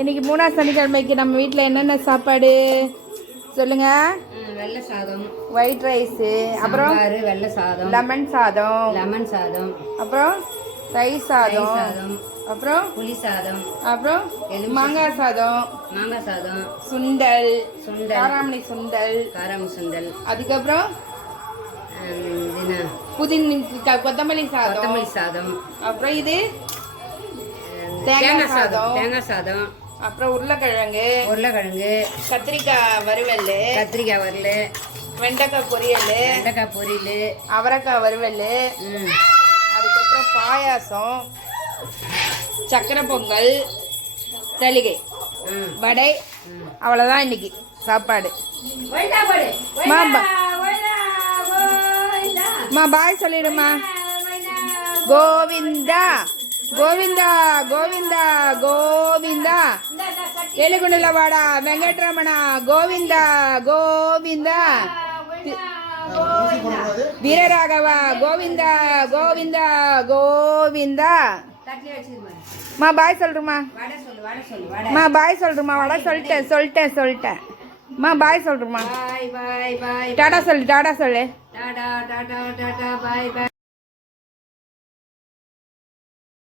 இன்னைக்கு 3ஆம் சனிக்கிழமைக்கு நம்ம வீட்டில் என்னென்ன சாப்பாடு சொல்லுங்க. வெள்ளை சாதம், ஒயிட் ரைஸு, அப்புறம் வெள்ளை சாதம், லெமன் சாதம், அப்புறம் தயிர் சாதம், அப்புறம் புளி சாதம், அப்புறம் மாங்காய் சாதம், சுண்டல், காராமணி சுண்டல், அதுக்கப்புறம் கொத்தமல்லி சாதம், அப்புறம் இது தேங்காய் சாதம், அப்புறம் உருளைக்கிழங்கு, கத்திரிக்காய் வறுவல், வெண்டைக்காய் பொரியல், அவரைக்காய் வறுவல், அதுக்கப்புறம் பாயாசம், சக்கரை பொங்கல், தளிகை, வடை. அவ்வளோதான் இன்னைக்கு சாப்பாடு. பாய் சொல்லிடுமா. கோவிந்தா கோவிந்தா கோவிந்தா கோவிந்தா, ஏழுகுண்டல வாடா வெங்கட்ரமணா, கோவிந்தா கோவிந்தா, வீரராகவா, கோவிந்தா கோவிந்தா கோவிந்தா. பாய் சொல்றமா. பாய் சொல்றமா. வடை சொல்லிட்டேன். பாய் சொல்றமா. டாடா சொல்லு.